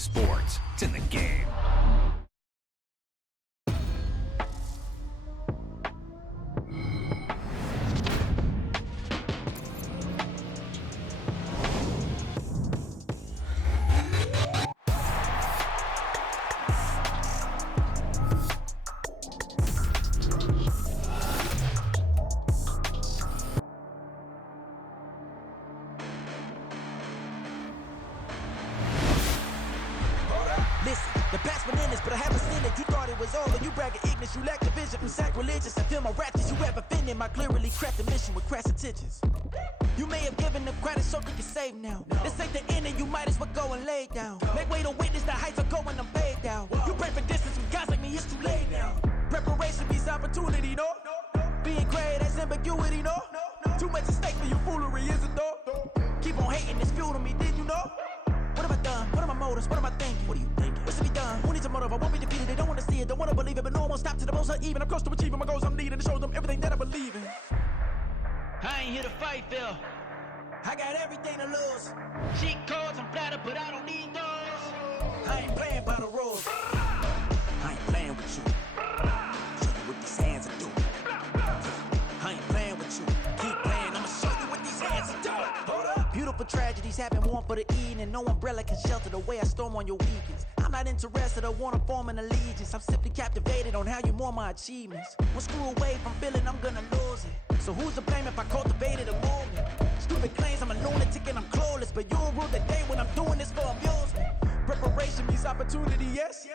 Sports. It's in the game. Listen, the past bananas, but I haven't seen it. You thought it was over. You bragging ignorance, you lack the vision. I'm sacrilegious. I feel my raptors. You have offended my clearly crafted mission with crass intentions. You may have given them credit so they can save now. This ain't the end, and you might as well go and lay down. Make way to witness the heights are going, I'm paid down. You pray for distance with guys like me, it's too late now. Preparation beats opportunity, no? Being great, that's ambiguity, no? Too much at stake for your foolery, is it though? Keep on hating, it's fuel to me, did you know? What have I done? What are my motives? What am I thinking? What are you thinking? What's to be done? Who needs a motive? I won't be defeated. They don't want to see it, don't want to believe it, but no one won't stop to the most uneven. I'm close to achieving my goals. I'm needing to show them everything that I believe in. I ain't here to fight, Phil. I got everything to lose. Cheat codes, I'm flattered, but I don't need those. I ain't playing by the rules. I ain't playing with you. Show you what these hands are doing. I ain't playing with you. Keep playing, I'ma show you what these hands are doing. Hold up. Beautiful tragedies happen, one for the evening. No umbrella can shelter the way I storm on your weekends. I'm not interested, I wanna form an allegiance. I'm simply captivated on how you more my achievements. One screw away from feeling I'm gonna lose it. So who's to blame if I cultivated a movement? Stupid claims I'm a lunatic and I'm clueless, but you'll rule the day when I'm doing this for amusement. Preparation means opportunity, yes.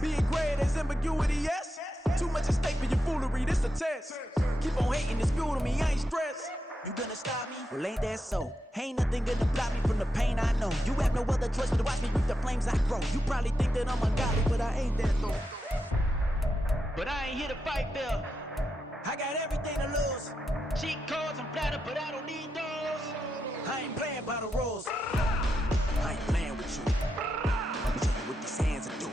Being great is ambiguity, yes. Too much at stake for your foolery, this a test. Keep on hating, it's fuel to me, I ain't stressed. You gonna stop me? Well, ain't that so? Ain't nothing gonna block me from the pain I know. You have no other choice but to watch me reap the flames I grow. You probably think that I'm ungodly, but I ain't that though. But I ain't here to fight, Phil. I got everything to lose. Cheat codes, I'm flattered, but I don't need those. I ain't playing by the rules. I ain't playing with you. I'ma show you what these hands are doing.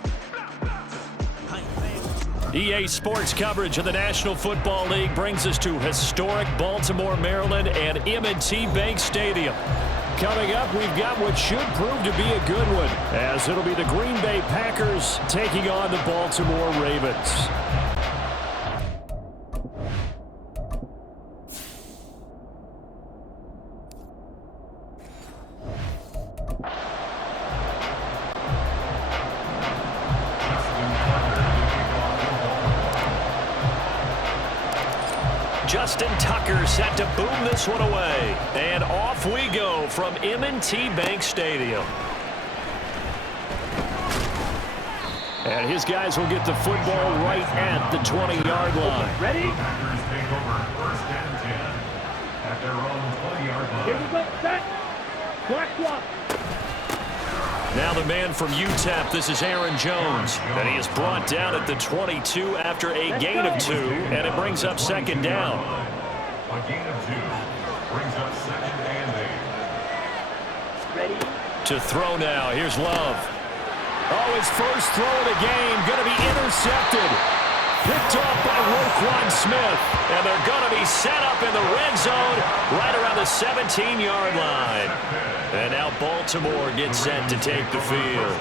I ain't playing with you. EA Sports coverage of the National Football League brings us to historic Baltimore, Maryland and M&T Bank Stadium. Coming up, we've got what should prove to be a good one, as it'll be the Green Bay Packers taking on the Baltimore Ravens. Justin Tucker set to boom this one away. And off we go from M&T Bank Stadium. And his guys will get the football right at the 20-yard line. Ready? Packers take over first and 10 at their own 20-yard line. Here we go. Set. Black block. Now the man from UTEP, this is Aaron Jones. And he is brought down at the 22 after a gain of 2, and it brings up second down. A gain of 2 brings up second and 8. Ready? To throw now, here's Love. Oh, his first throw of the game, going to be intercepted. Picked off by Roquan Smith. And they're going to be set up in the red zone right around the 17-yard line. And now Baltimore gets set to take the field.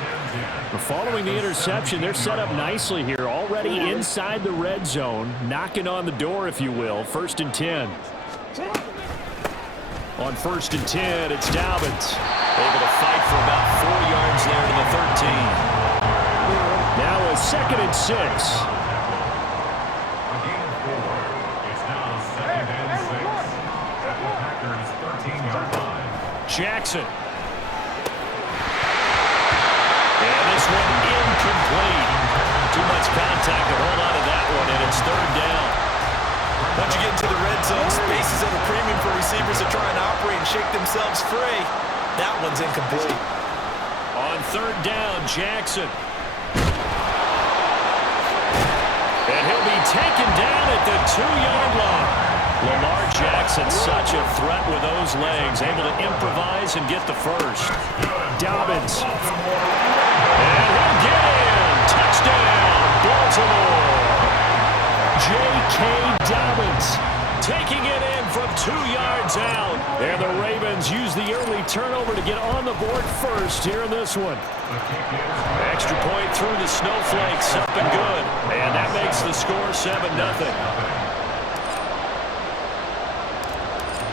Following the interception, they're set up nicely here, already inside the red zone, knocking on the door, if you will. First and 10. On first and 10, it's Dobbins. Able to fight for about 4 yards there to the 13. Now a second and 6. A gain of 4. It's now second and 6 at the Packers' 13-yard line. Jackson. And this one incomplete. Too much contact to hold on to that one, and it's third down. Once you get into the red zone, space is at a premium for receivers to try and operate and shake themselves free. That one's incomplete. On third down, Jackson. And he'll be taken down at the 2-yard line. Lamar Jackson, such a threat with those legs, able to improvise and get the first. Dobbins. And he'll get in. Touchdown, Baltimore. J.K. Dobbins taking it in from 2 yards out. And the Ravens use the early turnover to get on the board first here in this one. Extra point through the snowflakes, up and good. And that makes the score 7-0.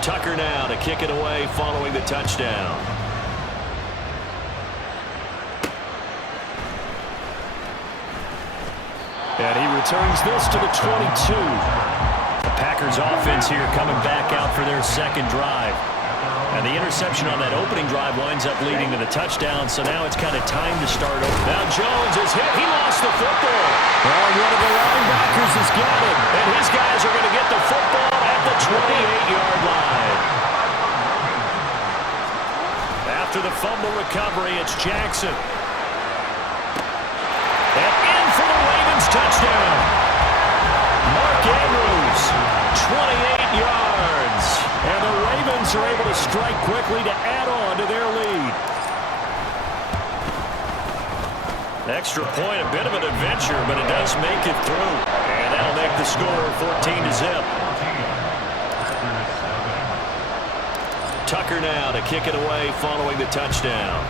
Tucker now to kick it away following the touchdown. And he returns this to the 22. The Packers offense here coming back out for their second drive. And the interception on that opening drive winds up leading to the touchdown, so now it's kind of time to start over. Now Jones is hit. He lost the football. Well, one of the linebackers has got it, and his guys are going to get the football at the 28-yard line. After the fumble recovery, it's Jackson. And in for the Ravens touchdown. Mark Andrews, 28 yards. And the Ravens are able to strike quickly to add on to their lead. Extra point, a bit of an adventure, but it does make it through. And that'll make the score 14-0. Tucker now to kick it away following the touchdown.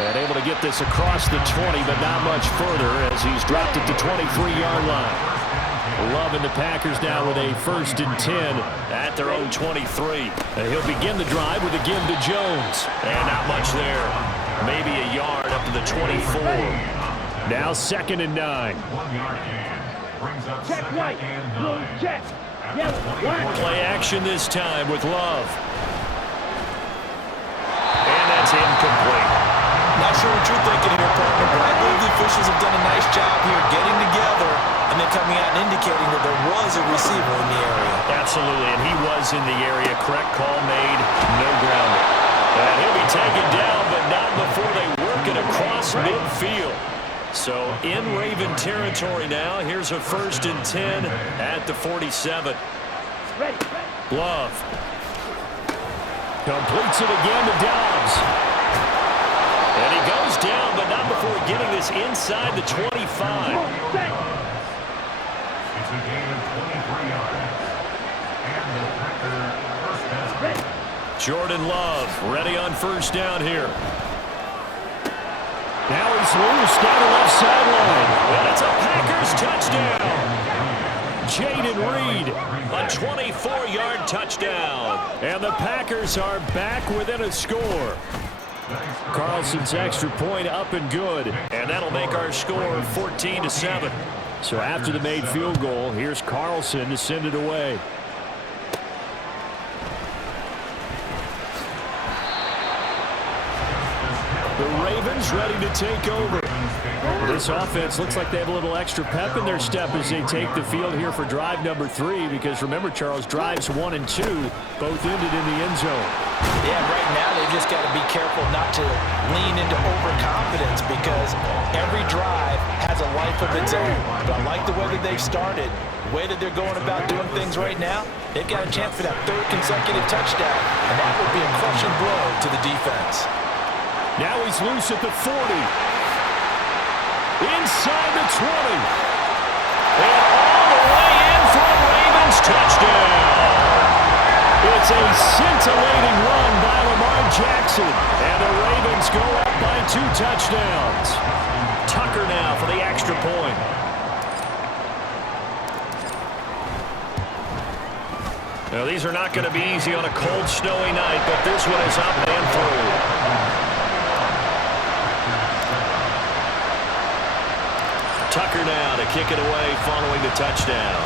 And able to get this across the 20, but not much further as he's dropped it to 23-yard line. Love and the Packers now with a 1st and 10 at their own 23. And he'll begin the drive with a give to Jones. And not much there. Maybe a yard up to the 24. Now 2nd and 9. 1 yard gain. Brings up Check 2nd right. and Blue 9. check. Yellow white. Play action this time with Love. And that's incomplete. Not sure what you're thinking here, partner, but I believe the officials have done a nice job here getting together and then coming out and indicating that there was a receiver in the area. Absolutely, and he was in the area. Correct call made, no grounding. And he'll be taken down, but not before they work it across midfield. So in Raven territory now. Here's a 1st and 10 at the 47. Love. Completes it again to Dobbs. And he goes down, but not before getting this inside the 25. It's a gain of 23 yards. And the Packer first down. Jordan Love ready on 1st down here. Now he's loose down the left sideline. And it's a Packers touchdown. Jaden Reed, a 24-yard touchdown. And the Packers are back within a score. Carlson's extra point up and good. And that'll make our score 14-7. So after the made field goal, here's Carlson to send it away. The Ravens ready to take over. This offense looks like they have a little extra pep in their step as they take the field here for drive number 3, because remember, Charles, drives 1 and 2 both ended in the end zone. Yeah, right now they've just got to be careful not to lean into overconfidence, because every drive has a life of its own. But I like the way that they've started, the way that they're going about doing things right now. They've got a chance for that 3rd consecutive touchdown, and that would be a crushing blow to the defense. Now he's loose at the 40. Inside the 20. And all the way in for a Ravens touchdown. It's a scintillating run by Lamar Jackson. And the Ravens go up by 2 touchdowns. Tucker now for the extra point. Now, these are not going to be easy on a cold, snowy night, but this one is up and through. Tucker now to kick it away following the touchdown.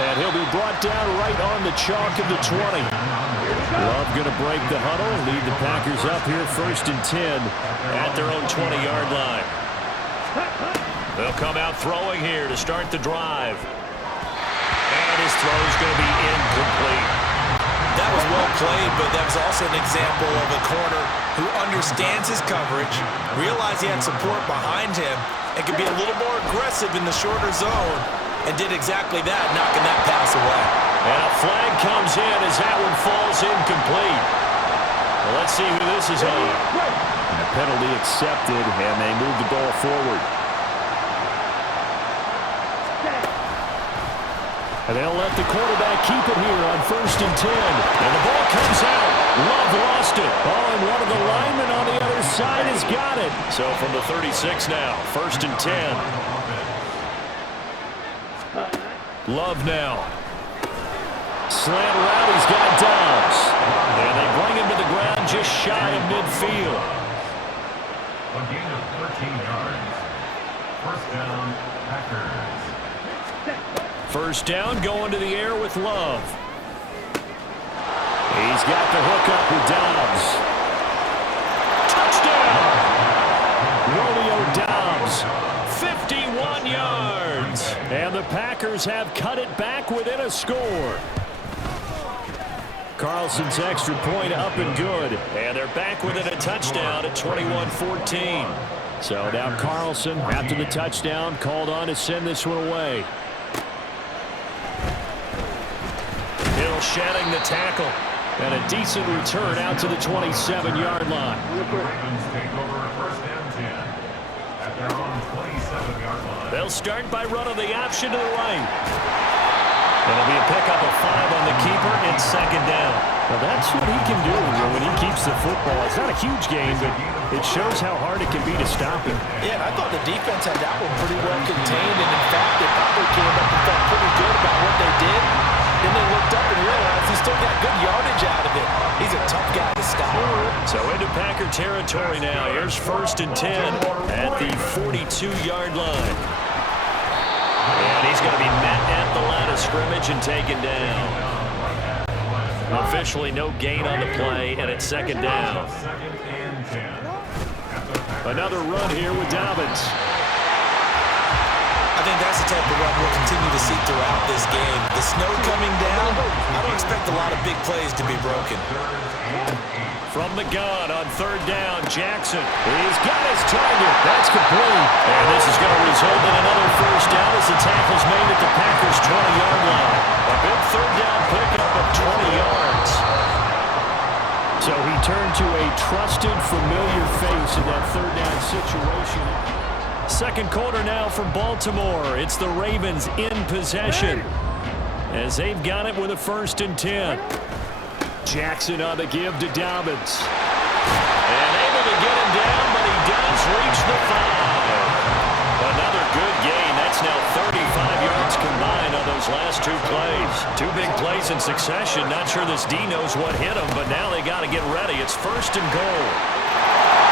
And he'll be brought down right on the chalk of the 20. Love going to break the huddle, lead the Packers up here 1st and 10 at their own 20-yard line. They'll come out throwing here to start the drive. And his throw's going to be incomplete. That was well played, but that was also an example of a corner who understands his coverage, realized he had support behind him, and could be a little more aggressive in the shorter zone, and did exactly that, knocking that pass away. And a flag comes in as that one falls incomplete. Well, let's see who this is on. And the penalty accepted, and they move the ball forward. And they'll let the quarterback keep it here on 1st and 10. And the ball comes out. Love lost it. Oh, and one of the linemen on the other side has got it. So from the 36 now, 1st and 10. Love now. Slant route, he's got Dobbs. And they bring him to the ground just shy of midfield. A gain of 13 yards. First down, Packers. First down, going to the air with Love. He's got the hook up with Dobbs. Touchdown! Romeo Dobbs, 51 yards. And the Packers have cut it back within a score. Carlson's extra point up and good. And they're back within a touchdown at 21-14. So now Carlson, after the touchdown, called on to send this one away. Hill shedding the tackle. And a decent return out to the 27-yard line. The Ravens take over 1st and 10 at their own 27-yard line. They'll start by running the option to the right. It'll be a pickup of 5 on the keeper and 2nd down. Well, that's what he can do when he keeps the football. It's not a huge gain, but it shows how hard it can be to stop him. Yeah, I thought the defense had that one pretty well contained, and in fact, they probably came up and felt pretty good about what they did. Then they looked up and realized he still got good yardage out of it. He's a tough guy to stop. So into Packer territory now. Here's 1st and 10 at the 42-yard line. And he's going to be met at the line of scrimmage and taken down. Officially no gain on the play, and it's 2nd down. Another run here with Dobbins. I think that's the type of run we'll continue to see throughout this game. The snow coming down, I don't expect a lot of big plays to be broken. From the gun on 3rd down, Jackson. He's got his target. That's complete. And this is going to result in another 1st down as the tackle's made at the Packers' 20-yard line. A big 3rd down pickup of 20 yards. So he turned to a trusted, familiar face in that 3rd down situation. 2nd quarter now from Baltimore. It's the Ravens in possession as they've got it with a 1st and 10. Jackson on the give to Dobbins. And able to get him down, but he does reach the 5. Another good gain. That's now 35 yards combined on those last 2 plays. 2 big plays in succession. Not sure this D knows what hit him, but now they got to get ready. It's 1st and goal.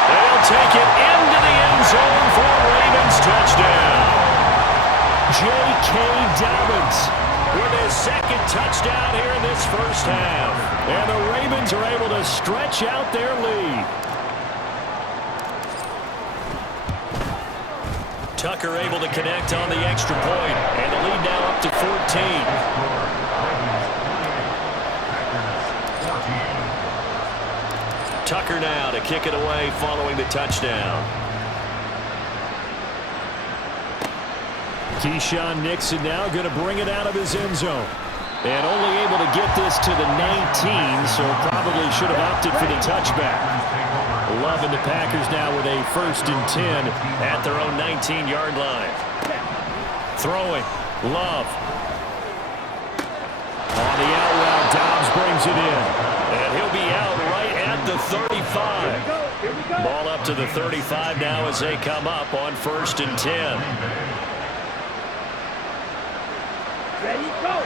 They'll take it into the end zone for a Ravens touchdown. J.K. Dobbins with his 2nd touchdown here in this 1st half. And the Ravens are able to stretch out their lead. Tucker able to connect on the extra point. And the lead now up to 14. Tucker now to kick it away following the touchdown. Keyshawn Nixon now going to bring it out of his end zone. And only able to get this to the 19, so probably should have opted for the touchback. Love and the Packers now with a 1st and 10 at their own 19-yard line. Throwing. Love. On the out route, Dobbs brings it in. And he'll be out right at the 35. Ball up to the 35 now as they come up on 1st and 10. Ready, go.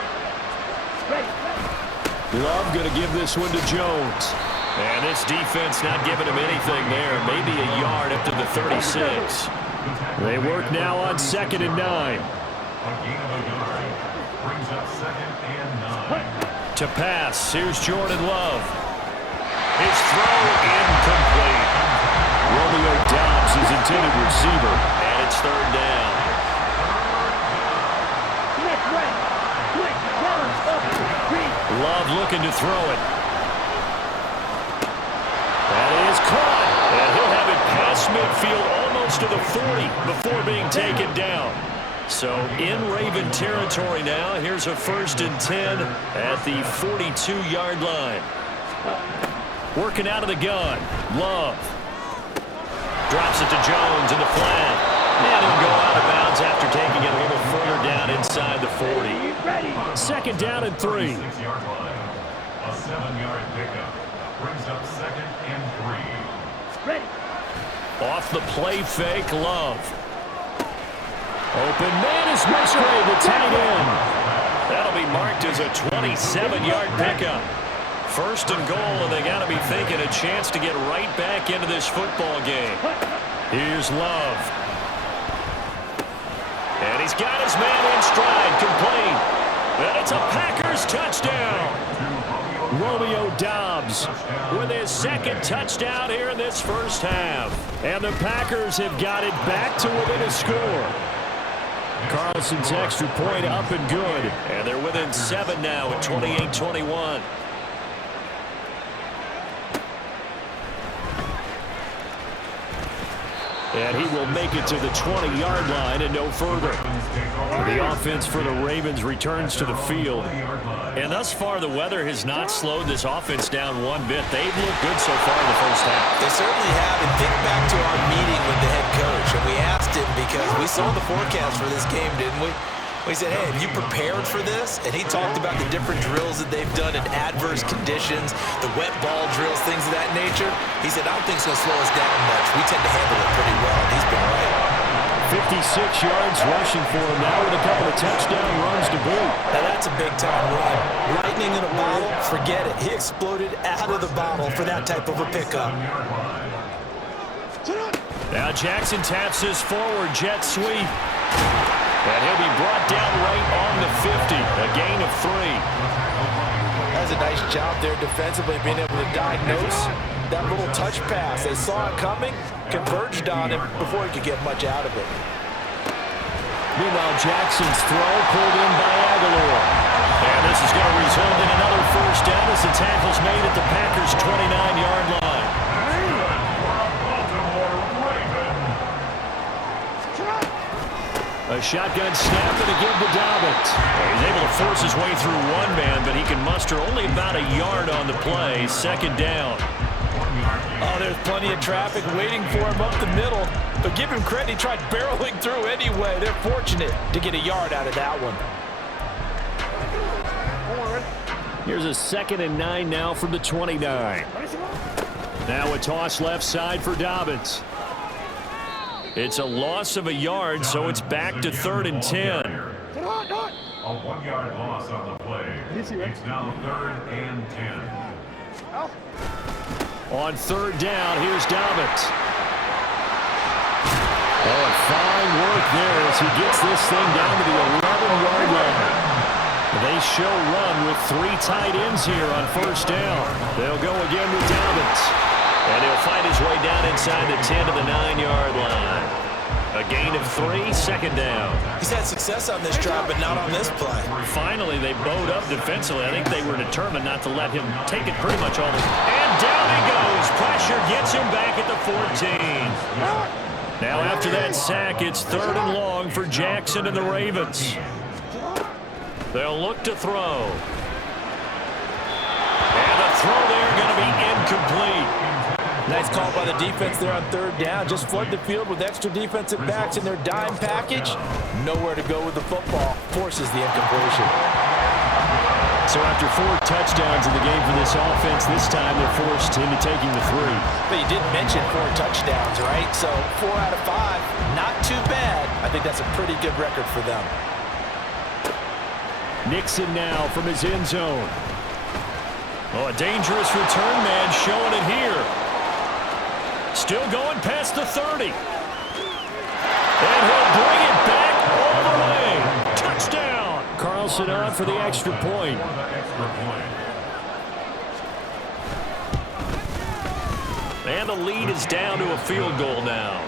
Love going to give this one to Jones. And this defense not giving him anything there. Maybe a yard up to the 36. They work now on 2nd and 9. A gain of a yard brings up 2nd and 9. To pass, here's Jordan Love. His throw incomplete. Romeo Dobbs is intended receiver. And it's 3rd down. Love looking to throw it. That is caught. And he'll have it past midfield almost to the 40 before being taken down. So in Raven territory now. Here's a 1st and 10 at the 42-yard line. Working out of the gun. Love. Drops it to Jones in the flat. And he'll go out of bounds after taking it a little further down inside the 40. Second down and 3. 6-yard line. A 7-yard pickup. Brings up 2nd and 3. Off the play fake, Love. Open man is Musgrave, the tight end. That'll be marked as a 27-yard pickup. First and goal, and they got to be thinking a chance to get right back into this football game. Here's Love. And he's got his man in stride, complete. And it's a Packers touchdown. Romeo Doubs with his second touchdown here in this first half. And the Packers have got it back to within a score. Carlson's extra point up and good. And they're within 7 now at 28-21. And he will make it to the 20-yard line and no further. The offense for the Ravens returns to the field. And thus far, the weather has not slowed this offense down one bit. They've looked good so far in the first half. They certainly have. And think back to our meeting with the head coach. And we asked him because we saw the forecast for this game, didn't we? We said, hey, have you prepared for this? And he talked about the different drills that they've done in adverse conditions, the wet ball drills, things of that nature. He said, I don't think it's going to slow us down much. We tend to handle it pretty well, and he's been right. 56 yards rushing for him now with a couple of touchdown runs to boot. Now that's a big-time run. Lightning in a bottle, forget it. He exploded out of the bottle for that type of a pickup. Now Jackson taps his forward jet sweep. And he'll be brought down right on the 50. A gain of 3. That's a nice job there defensively, being able to diagnose that little touch pass. They saw it coming, converged on him before he could get much out of it. Meanwhile, Jackson's throw pulled in by Aguilar. And this is going to result in another first down as the tackle's made at the Packers' 29-yard line. A shotgun snap and again to Dobbins. He's able to force his way through one man, but he can muster only about a yard on the play. Second down. Oh, there's plenty of traffic waiting for him up the middle. But give him credit, he tried barreling through anyway. They're fortunate to get a yard out of that one. Here's a 2nd and 9 now from the 29. Now a toss left side for Dobbins. It's a loss of a yard, so it's back to 3rd and 10. A 1-yard loss on the play. It's now 3rd and 10. On 3rd down, here's Dobbins. Oh, and fine work there as he gets this thing down to the 11-yard line. They show run with 3 tight ends here on 1st down. They'll go again with Dobbins. And he'll find his way down inside the 10 to the 9-yard line. A gain of 3, 2nd down. He's had success on this drive, but not on this play. Finally, they bowed up defensively. I think they were determined not to let him take it pretty much all the time. And down he goes. Pressure gets him back at the 14. Now after that sack, it's 3rd and long for Jackson and the Ravens. They'll look to throw. And the throw there going to be incomplete. Nice call by the defense there on 3rd down. Just flood the field with extra defensive backs in their dime package. Nowhere to go with the football. Forces the incompletion. So after 4 touchdowns in the game for this offense, this time they're forced into taking the 3. But you did mention 4 touchdowns, right? So 4 out of 5, not too bad. I think that's a pretty good record for them. Nixon now from his end zone. Oh, a dangerous return man showing it here. Still going past the 30. And he'll bring it back all the way. Touchdown. Carlson on for the extra point. And the lead is down to a field goal now.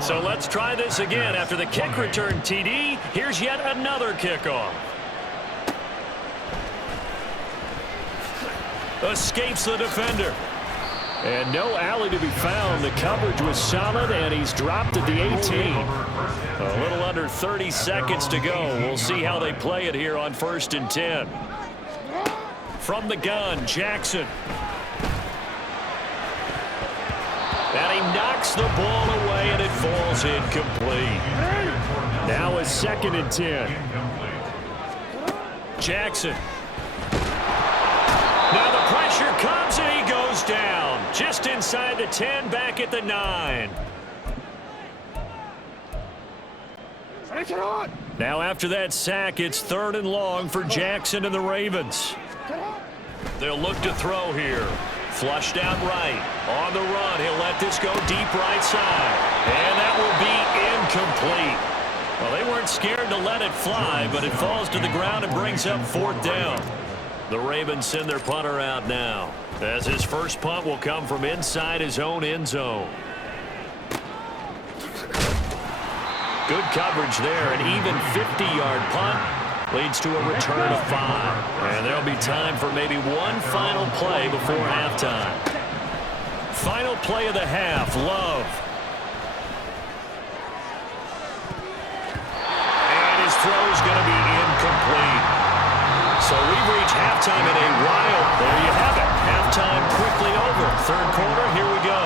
So let's try this again. After the kick return TD, here's yet another kickoff. Escapes the defender. And no alley to be found. The coverage was solid, and he's dropped at the 18. A little under 30 seconds to go. We'll see how they play it here on 1st and 10. From the gun, Jackson. And he knocks the ball away, and it falls incomplete. Now a 2nd and 10. Jackson. Now the pressure comes, and he goes down. Just inside the 10, back at the 9. Now after that sack, it's 3rd and long for Jackson and the Ravens. They'll look to throw here. Flushed out right. On the run, he'll let this go deep right side. And that will be incomplete. Well, they weren't scared to let it fly, but it falls to the ground and brings up 4th down. The Ravens send their punter out now, as his first punt will come from inside his own end zone. Good coverage there. An even 50-yard punt leads to a return of 5. And there'll be time for maybe one final play before halftime. Final play of the half, Love. And his throw's going to be incomplete. So we've reached halftime in a while. There you have it. Halftime quickly over. 3rd quarter, here we go.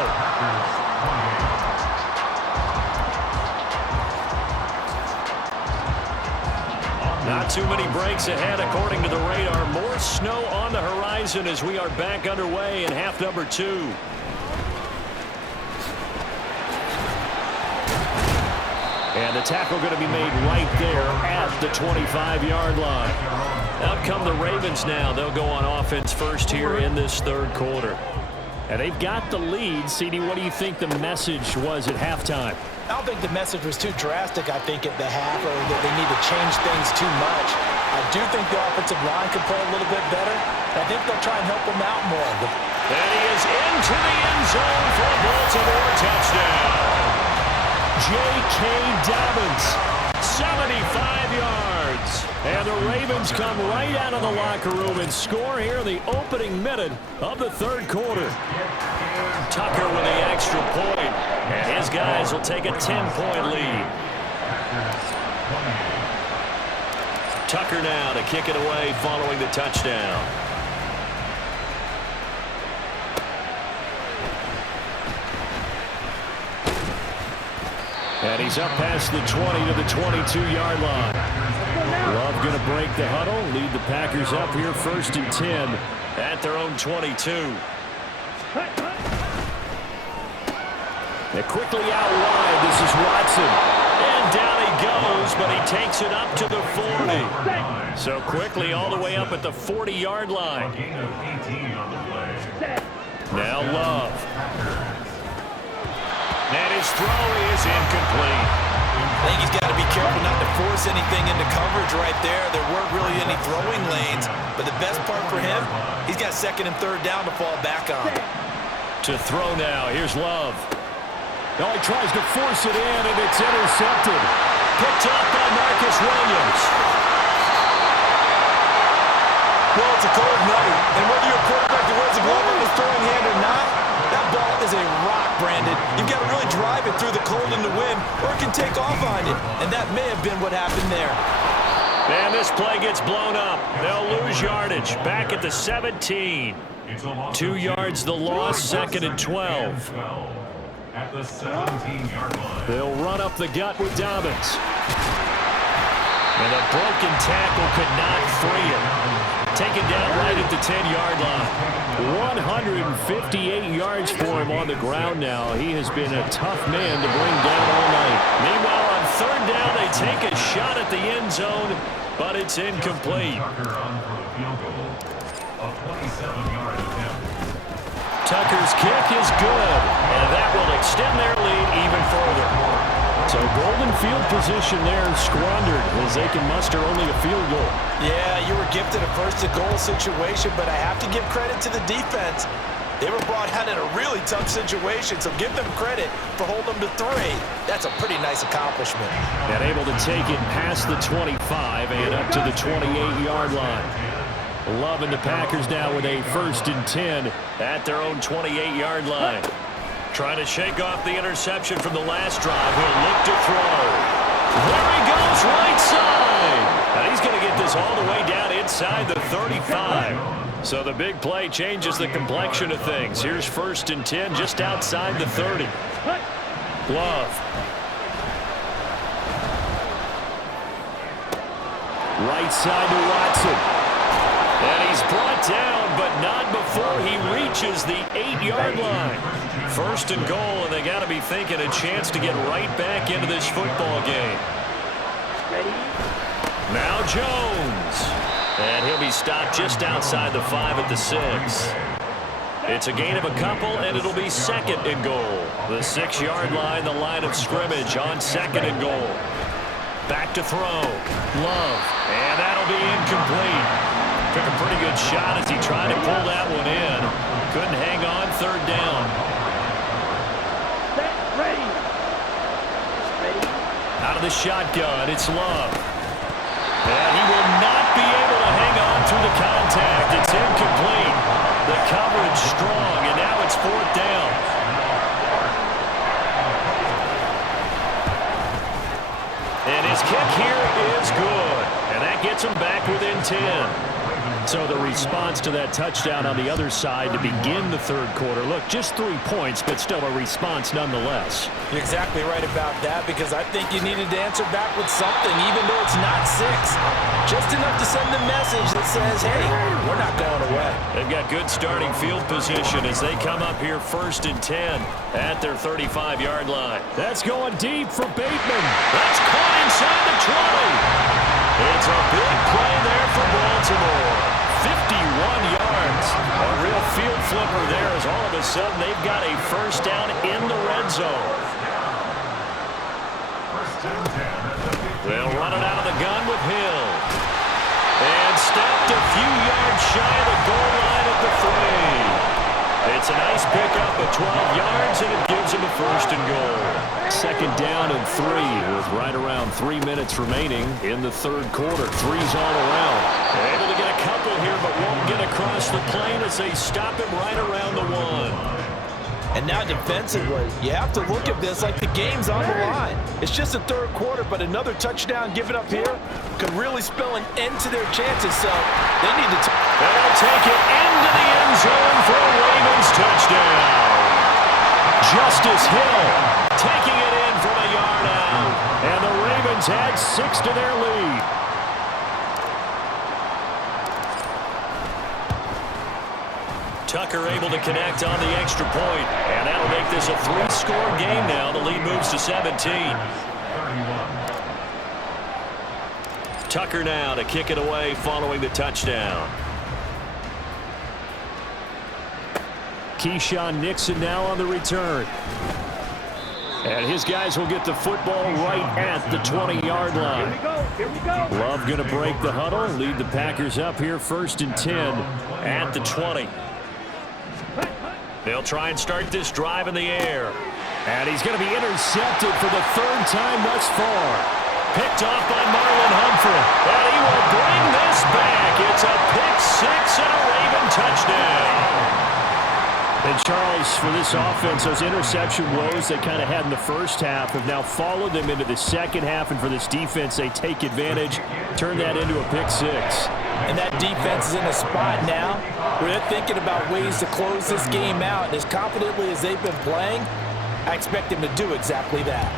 Not too many breaks ahead according to the radar. More snow on the horizon as we are back underway in half number 2. And the tackle going to be made right there at the 25-yard line. Out come the Ravens now. They'll go on offense first here in this 3rd quarter. And they've got the lead. CD, what do you think the message was at halftime? I don't think the message was too drastic, I think, at the half, or that they need to change things too much. I do think the offensive line can play a little bit better. I think they'll try and help them out more. And he is into the end zone for a Baltimore touchdown. J.K. Dobbins, 75 yards. And the Ravens come right out of the locker room and score here in the opening minute of the 3rd quarter. Tucker with the extra point, and his guys will take a 10-point lead. Tucker now to kick it away following the touchdown. And he's up past the 20 to the 22-yard line. Love going to break the huddle, lead the Packers up here 1st and 10 at their own 22. And quickly out wide, this is Watson. And down he goes, but he takes it up to the 40. So quickly all the way up at the 40-yard line. Now Love. And his throw is incomplete. I think he's got to be careful not to force anything into coverage right there. There weren't really any throwing lanes, but the best part for him, he's got 2nd and 3rd down to fall back on. To throw now, here's Love. Oh, he tries to force it in, and it's intercepted. Picked up by Marcus Williams. Well, it's a cold night, and whether you're a quarterback that wears a glove on his throwing hand or not, that ball is a rock, Brandon. You've got to really drive it through the cold and the wind, or it can take off on you, and that may have been what happened there. And this play gets blown up. They'll lose yardage. Back at the 17. 2 yards the loss, 2nd and 12. At the 17-yard line. They'll run up the gut with Dobbins. And a broken tackle could not free him. Taken down right at the 10-yard line. 158 yards for him on the ground now. He has been a tough man to bring down all night. Meanwhile, on 3rd down, they take a shot at the end zone, but it's incomplete. Tucker on for the field goal. A 27-yard attempt. Tucker's kick is good, and that will extend their lead even further. So golden field position there squandered as they can muster only a field goal. Yeah, you were gifted a first-to-goal situation, but I have to give credit to the defense. They were brought out in a really tough situation, so give them credit for holding them to 3. That's a pretty nice accomplishment. And able to take it past the 25 and up to the 28-yard line. Love and the Packers now with a 1st and 10 at their own 28-yard line. Trying to shake off the interception from the last drive. He'll look to throw. There he goes, right side. And he's going to get this all the way down inside the 35. So the big play changes the complexion of things. Here's 1st and 10 just outside the 30. Love. Right side to Watson. And he's brought down, but not before he reaches the 8-yard line. 1st and goal, and they got to be thinking a chance to get right back into this football game. Now Jones. And he'll be stopped just outside the 5 at the 6. It's a gain of a couple, and it'll be 2nd and goal. The 6-yard line, the line of scrimmage on 2nd and goal. Back to throw. Love. And that'll be incomplete. Took a pretty good shot as he tried to pull that one in. Couldn't hang on 3rd down. Out of the shotgun, it's Love. And he will not be able to hang on through the contact. It's incomplete. The coverage strong, and now it's 4th down. And his kick here is good. And that gets him back within 10. So the response to that touchdown on the other side to begin the 3rd quarter. Look, just 3 points, but still a response nonetheless. You're exactly right about that, because I think you needed to answer back with something, even though it's not 6. Just enough to send a message that says, hey, we're not going away. They've got good starting field position as they come up here 1st and 10 at their 35-yard line. That's going deep for Bateman. That's caught inside the 20. It's a big play there for Baltimore. 51 yards. A real field flipper there as all of a sudden they've got a 1st down in the red zone. They'll run it out of the gun with Hill. And stepped a few yards shy of the goal line at the 3. It's a nice pickup of 12 yards, and it gives him a 1st and goal. 2nd down and 3 with right around 3 minutes remaining in the 3rd quarter. 3's all around. They're able to get a couple here, but won't get across the plane as they stop him right around the 1. And now defensively, you have to look at this like the game's on the line. It's just the 3rd quarter, but another touchdown given up here could really spell an end to their chances, so they need to... They'll take it into the end zone for a Ravens touchdown. Justice Hill taking it in from a yard out. And the Ravens add 6 to their lead. Tucker able to connect on the extra point, and that'll make this a 3-score game now. The lead moves to 17. Tucker now to kick it away following the touchdown. Keyshawn Nixon now on the return. And his guys will get the football right at the 20-yard line. Here we go. Love going to break the huddle, lead the Packers up here 1st and 10 at the 20. They'll try and start this drive in the air. And he's going to be intercepted for the 3rd time thus far. Picked off by Marlon Humphrey. And he will bring this back. It's a pick 6 and a Raven touchdown. And Charles, for this offense, those interception woes they kind of had in the 1st half have now followed them into the 2nd half. And for this defense, they take advantage, turn that into a pick 6. And that defense is in a spot now where they're thinking about ways to close this game out. And as confidently as they've been playing, I expect them to do exactly that.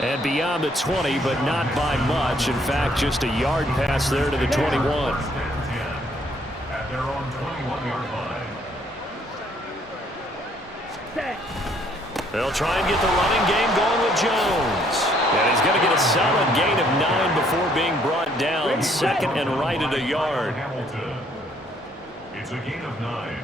And beyond the 20, but not by much. In fact, just a yard pass there to the 21. At their own 21-yard line. They'll try and get the running game going with Jones. And he's going to get a solid gain of 9 before being brought down. 2nd and right at a yard. It's a gain of 9.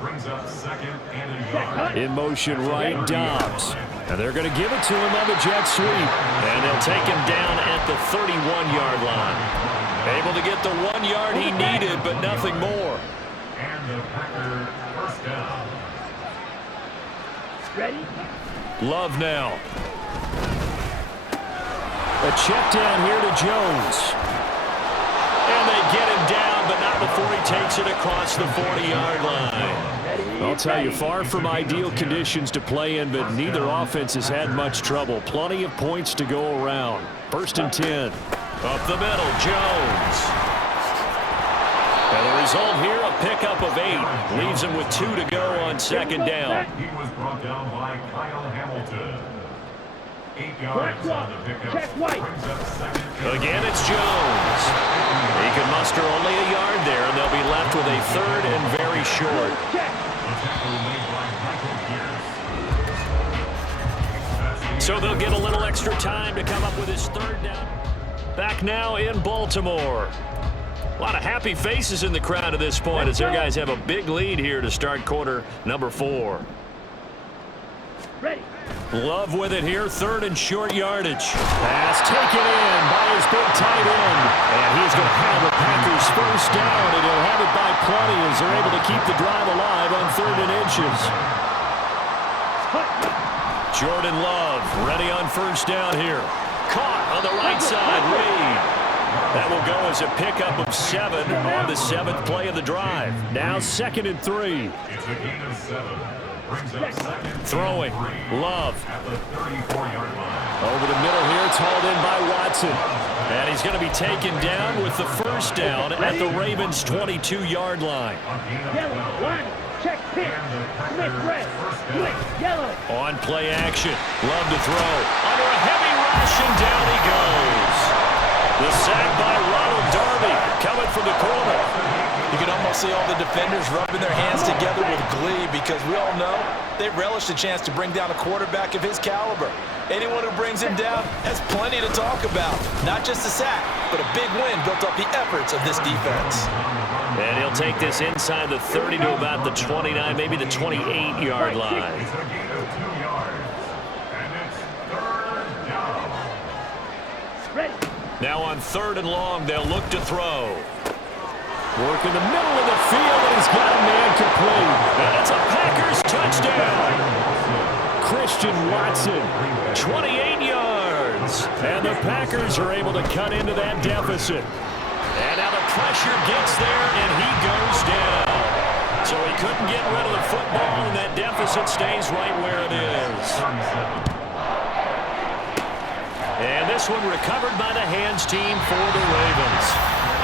Brings up 2nd and a yard. In motion right, Dobbs. And they're going to give it to him on the jet sweep. And they'll take him down at the 31-yard line. Able to get the 1 yard he needed, but nothing more. And the Packer 1st down. Ready? Love now. A check down here to Jones. And they get him down, but not before he takes it across the 40-yard line. I'll tell you, far from ideal conditions to play in, but neither offense has had much trouble. Plenty of points to go around. 1st and 10. Up the middle, Jones. And the result here, a pickup of 8. Leaves him with 2 to go on 2nd down. He was brought down by Kyle Hamilton. 8 yards on the pickup. Brings up 2nd. Again, it's Jones. He can muster only a yard there, and they'll be left with a 3rd and very short. So they'll get a little extra time to come up with his 3rd down. Back now in Baltimore. A lot of happy faces in the crowd at this point as their guys have a big lead here to start quarter number 4. Ready. Love with it here, 3rd and short yardage. Pass taken in by his big tight end. And he's going to have the Packers 1st down, and he'll have it by plenty as they're able to keep the drive alive on 3rd and inches. Jordan Love ready on 1st down here. Caught on the right side, Reed. That will go as a pickup of 7 on the 7th play of the drive. Now 2nd and 3. It's a gain of 7. Brings up 2nd. Throwing. Love. At the 34-yard line. Over the middle here, it's hauled in by Watson. And he's going to be taken down with the 1st down at the Ravens' 22-yard line. Yellow. Line. Check pitch. Smith red. Smith yellow. On play action. Love to throw. Under a heavy rush, and down he goes. The sack by Ronald Darby coming from the corner. You can almost see all the defenders rubbing their hands together with glee because we all know they relish the chance to bring down a quarterback of his caliber. Anyone who brings him down has plenty to talk about. Not just a sack, but a big win built off the efforts of this defense. And he'll take this inside the 30 to about the 29, maybe the 28-yard line. It's a gain of 2 yards. And it's 3rd down. Ready. Now on 3rd and long, they'll look to throw. Work in the middle of the field, and he's got a man complete. And it's a Packers touchdown. Christian Watson, 28 yards. And the Packers are able to cut into that deficit. And now the pressure gets there, and he goes down. So he couldn't get rid of the football, and that deficit stays right where it is. And this one recovered by the hands team for the Ravens.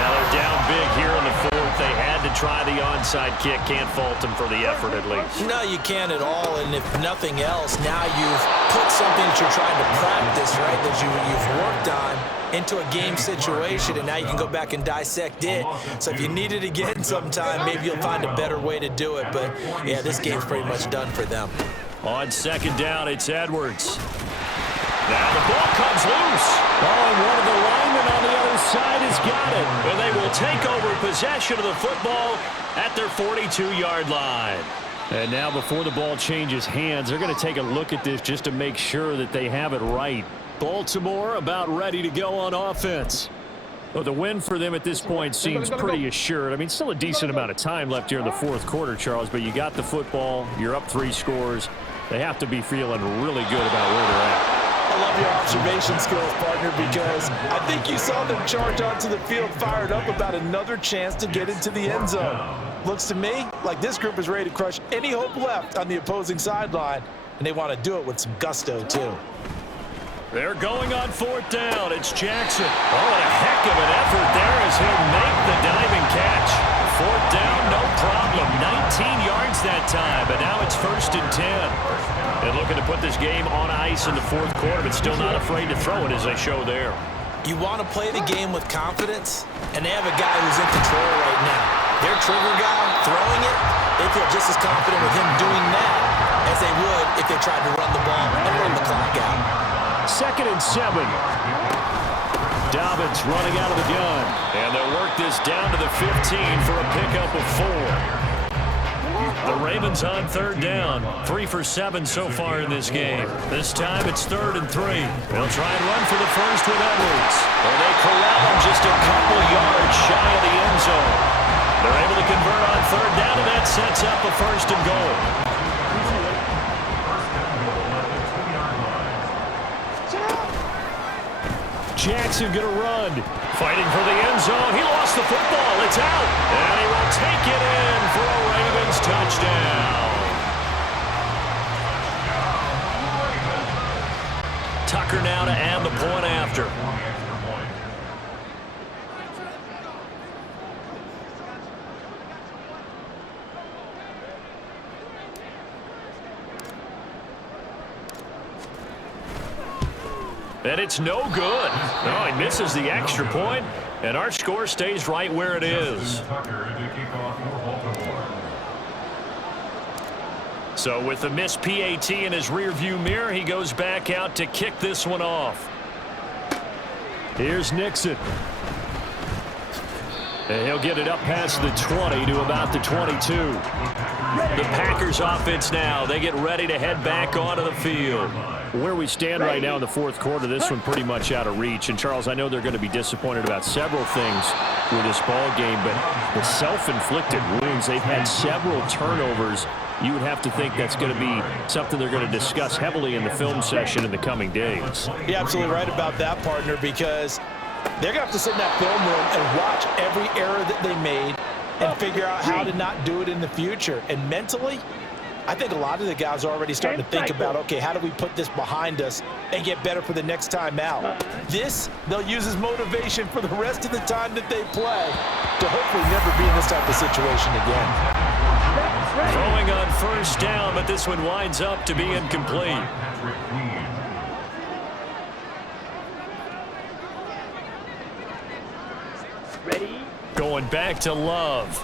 Now they're down big here in the 4th. They had to try the onside kick. Can't fault them for the effort at least. No, you can't at all. And if nothing else, now you've put something that you're trying to practice, right, that you've worked on into a game situation, and now you can go back and dissect it. So if you need it again sometime, maybe you'll find a better way to do it. But, yeah, this game's pretty much done for them. On 2nd down, it's Edwards. Now the ball comes loose. Oh, and one of the linemen on the other side has got it. And they will take over possession of the football at their 42-yard line. And now before the ball changes hands, they're going to take a look at this just to make sure that they have it right. Baltimore about ready to go on offense. Well, the win for them at this point seems pretty assured. I mean, still a decent amount of time left here in the 4th quarter, Charles, but you got the football. You're up 3 scores. They have to be feeling really good about where they're at. I love your observation skills, partner, because I think you saw them charge onto the field fired up about another chance to get into the end zone. Looks to me like this group is ready to crush any hope left on the opposing sideline, and they want to do it with some gusto, too. They're going on 4th down. It's Jackson. Oh, and a heck of an effort there as he'll make the diving catch. 4th down, no problem. 19 yards that time, but now it's 1st and 10. And looking to put this game on ice in the 4th quarter, but still not afraid to throw it as they show there. You want to play the game with confidence, and they have a guy who's in control right now. Their trigger guy throwing it, they feel just as confident with him doing that as they would if they tried to run the ball and run the clock out. 2nd and 7. Dobbins running out of the gun. And they'll work this down to the 15 for a pickup of 4. The Ravens on 3rd down. 3 for 7 so far in this game. This time it's 3rd and 3. They'll try and run for the first with Edwards. And they corral him just a couple yards shy of the end zone. They're able to convert on 3rd down, and that sets up a 1st and goal. Jackson going to run. Fighting for the end zone. He lost the football. It's out. And he will take it in for a Ravens touchdown. Tucker now to add the point after. And it's no good. No, he misses the extra point, and our score stays right where it is. So with the missed PAT in his rearview mirror, he goes back out to kick this one off. Here's Nixon. And he'll get it up past the 20 to about the 22. The Packers offense now. They get ready to head back onto the field. Where we stand right now in the fourth quarter, this one pretty much out of reach. And, Charles, I know they're going to be disappointed about several things with this ball game, but the self-inflicted wounds, they've had several turnovers. You would have to think that's going to be something they're going to discuss heavily in the film session in the coming days. You're absolutely right about that, partner, because they're going to have to sit in that film room and watch every error that they made and figure out how to not do it in the future. And mentally, I think a lot of the guys are already starting to think about, okay, how do we put this behind us and get better for the next time out? This, they'll use as motivation for the rest of the time that they play to hopefully never be in this type of situation again. Throwing on first down, but this one winds up to be incomplete. Ready? Going back to Love.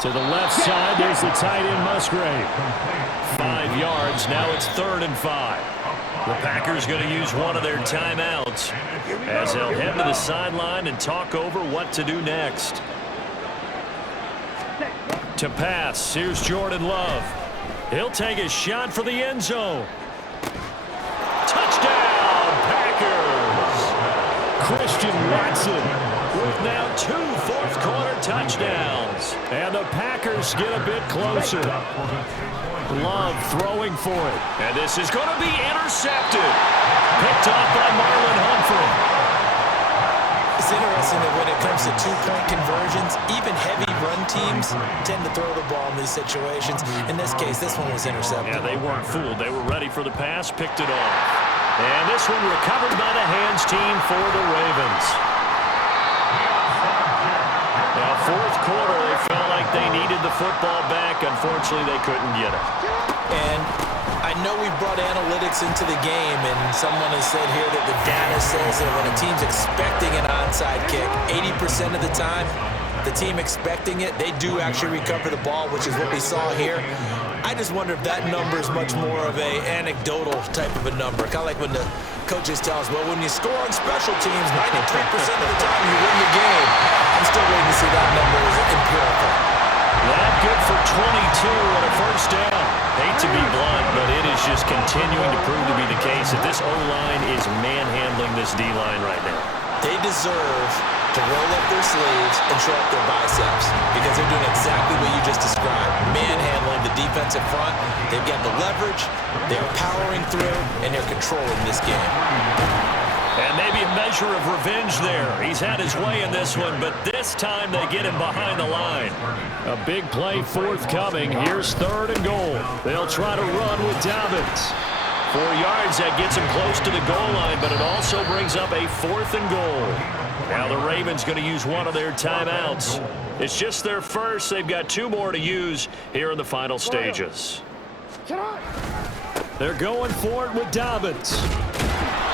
To the left side, there's the tight end Musgrave. 5 yards, now it's 3rd and 5. The Packers going to use one of their timeouts as they'll head to the sideline and talk over what to do next. To pass, here's Jordan Love. He'll take a shot for the end zone. Touchdown, Packers! Christian Watson with now 2 fourth-quarter touchdowns. And the Packers get a bit closer. Love throwing for it. And this is going to be intercepted. Picked off by Marlon Humphrey. It's interesting that when it comes to two-point conversions, even heavy run teams tend to throw the ball in these situations. In this case, this one was intercepted. Yeah, they weren't fooled. They were ready for the pass, picked it off. And this one recovered by the hands team for the Ravens. Now, fourth quarter, they felt like they needed the football back. Unfortunately, they couldn't get it. And I know we brought analytics into the game, and someone has said here that the data says that when a team's expecting an onside kick, 80% of the time, the team expecting it, they do actually recover the ball, which is what we saw here. I just wonder if that number is much more of a anecdotal type of a number. Kind of like when the coaches tell us, well, when you score on special teams, 93% of the time you win the game. I'm still waiting to see that number as empirical. That good for 22 and a first down. Hate to be blunt, but it is just continuing to prove to be the case that this O-line is manhandling this D-line right now. They deserve to roll up their sleeves and show up their biceps because they're doing exactly what you just described, manhandling the defensive front. They've got the leverage, they're powering through, and they're controlling this game. And maybe a measure of revenge there. He's had his way in this one, but this time they get him behind the line. A big play forthcoming. Here's 3rd and goal. They'll try to run with Dobbins. 4 yards, that gets him close to the goal line, but it also brings up a 4th and goal. Now the Ravens going to use one of their timeouts. It's just their first. They've got 2 more to use here in the final stages. They're going for it with Dobbins.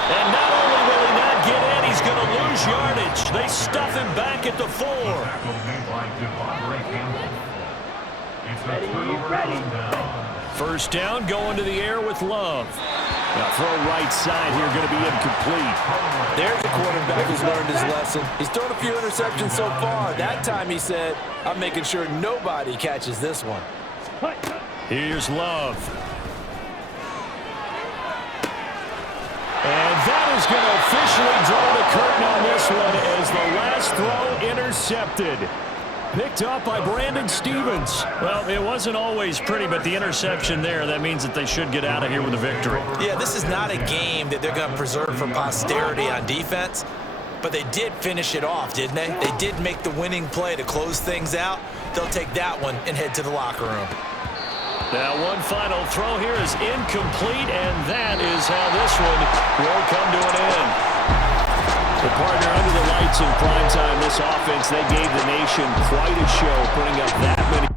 And not only will he not get in, he's going to lose yardage. They stuff him back at the 4. Ready. First down, going to the air with Love. Now throw right side here, going to be incomplete. There's a quarterback who's learned his lesson. He's thrown a few interceptions so far. That time he said, I'm making sure nobody catches this one. Here's Love. And that is going to officially draw the curtain on this one as the last throw intercepted. Picked up by Brandon Stephens. Well, it wasn't always pretty, but the interception there, that means that they should get out of here with a victory. Yeah, this is not a game that they're going to preserve for posterity on defense, but they did finish it off, didn't they? They did make the winning play to close things out, they'll take that one and head to the locker room. Now one final throw here is incomplete, and that is how this one will come to an end. The partner under the lights in primetime, this offense, they gave the nation quite a show, putting up that many.